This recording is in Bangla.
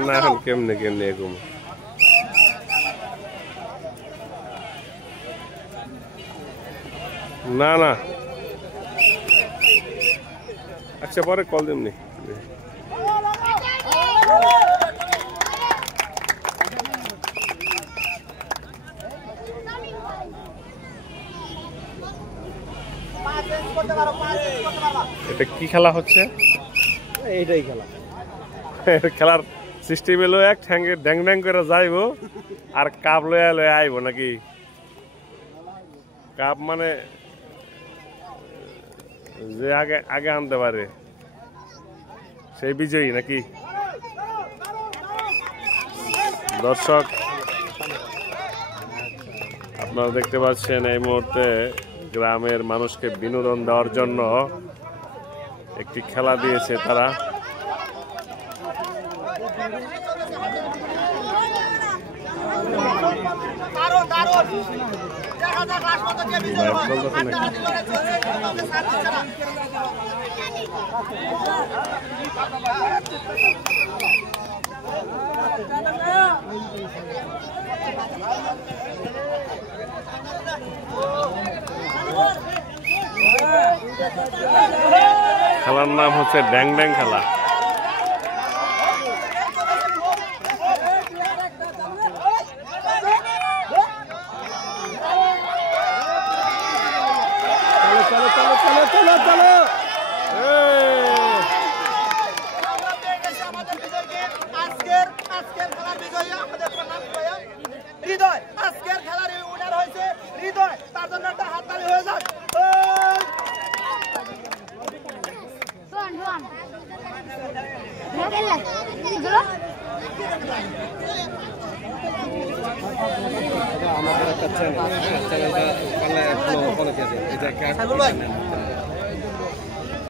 না এখন কেমনে কেমনে এরকম না না আচ্ছা পরে কল দিমনি এটা কি খেলা হচ্ছে এইটাই খেলা খেলার সিস্টেম এলো এক ঠ্যাঙ্গে ড্যাং ড্যাং করে যাইব আর কাপ লয়া লয়া আইব নাকি কাপ মানে যে আগে আগে আনতে পারে সেই বিজয়ী নাকি দর্শক আপনারা দেখতে পাচ্ছেন এই মুহূর্তে গ্রামের মানুষকে বিনোদন দেওয়ার জন্য একটি খেলা দিয়েছে তারা খেলার নাম হচ্ছে ড্যাং ড্যাং খেলা হৃদয় আজকের খেলার উইনার হয়েছে হৃদয় তার জন্য একটা হাততালি হয়ে যাক আমাদের একটা চ্যানেল চ্যানেলটা